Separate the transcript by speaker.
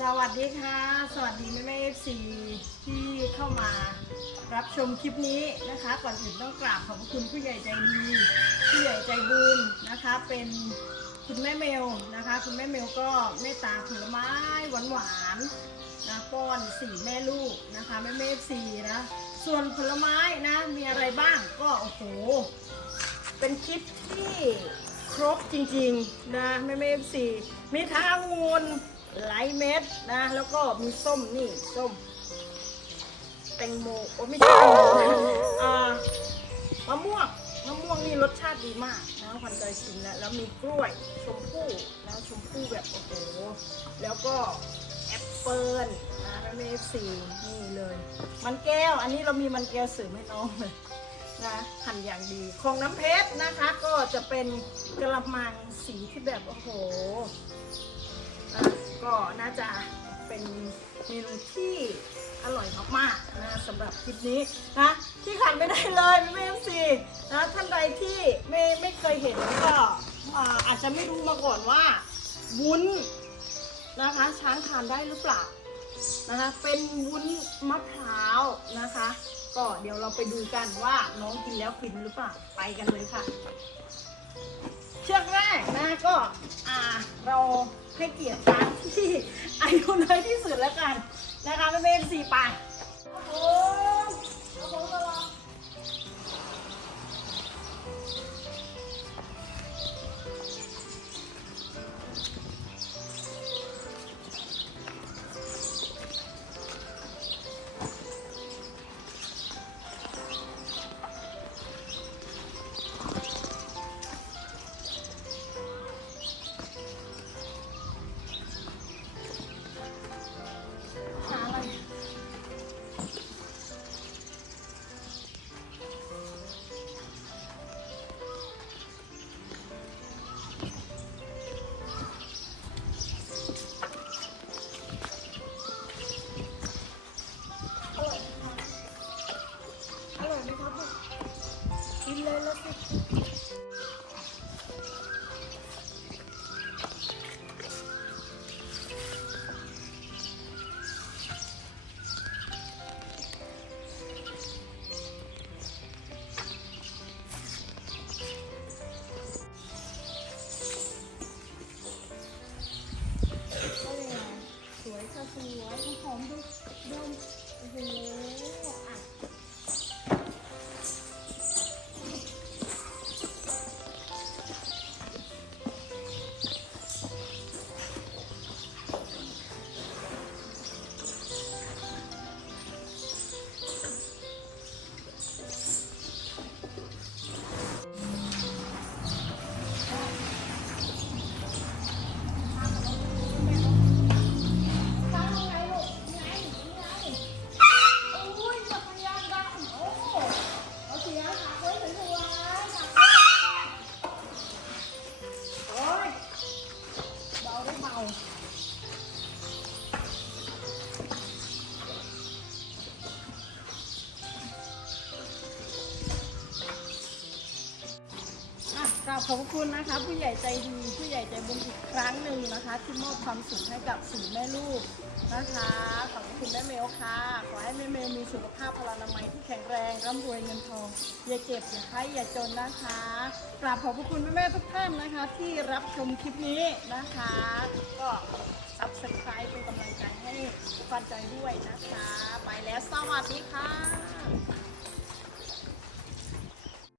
Speaker 1: สวัสดีค่ะ สวัสดีแม่แม่เอฟซีที่เข้ามารับชมคลิปนี้นะคะ ก่อนอื่นต้องกราบขอบพระคุณผู้ใหญ่ใจดีผู้ใหญ่ใจบุญนะคะ เป็นคุณแม่เมลนะคะ คุณแม่เมลก็เมตตาผลไม้หวานหวานนะป้อนสี่แม่ลูกนะคะแม่เมฟซีนะส่วนผลไม้นะมีอะไรบ้างก็โอ้โหเป็นคลิปที่ครบจริงๆนะแม่เมฟซีมีทั้งวน หลเม็ดนะ แล้วก็มีส้มนี่ส้ม แตงโมโอ้ไม่ใช่แตงโมะอ่ามะม่วงมะม่วงนี่รสชาติดีมากนะควันเคยชิมแล้วแล้วมีกล้วยชมพู่นะชมพู่แบบโอ้โหแล้วก็แอปเปิลนะแม่เมฟซีนี่เลย มันแก้ว อันนี้เรามีมันแก้วสื่อให้น้องเลยนะหั่นอย่างดีของน้ำเพชรนะคะ ก็จะเป็นกระมังสีที่แบบโอ้โห ก็น่าจะเป็นเมนูที่อร่อยมากๆนะสำหรับคลิปนี้นะที่ขาดไม่ได้เลยแม่เอ็มซีนะท่านใดที่ไม่ไม่เคยเห็นก็อาอาจจะไม่รู้มาก่อนว่าวุ้นนะคะ ช้างทานได้หรือเปล่านะคะเป็นวุ้นมะพร้าวนะคะ ก็เดี๋ยวเราไปดูกันว่าน้องกินแล้วฟินหรือเปล่าไปกันเลยค่ะ เชือกแรกนะก็อ่าเราให้เกียรติช้างที่อายุน้อยที่สุดแล้วกันนะคะเป็นสี่ปา โอ้ เบา ราบขอบคุณนะคะ ผู้ใหญ่ใจดีผู้ใหญ่ใจบุญอีกครั้งหนึ่งนะคะ ที่มอบความสุขให้กับสี่แม่ลูกนะคะขอบคุณแม่เมลค่ะขอให้แม่เมลมีสุขภาพพลานามัยที่แข็งแรงร่ำรวยเงินทองอย่าเจ็บอย่าไข้อย่าจนนะคะกราบขอบพระคุณแม่ๆทุกท่านนะคะ ที่รับชมคลิปนี้นะคะ ก็ซับสไครป์เป็นกำลังใจให้ฟันใจด้วยนะคะ ไปแล้วสวัสดีค่ะ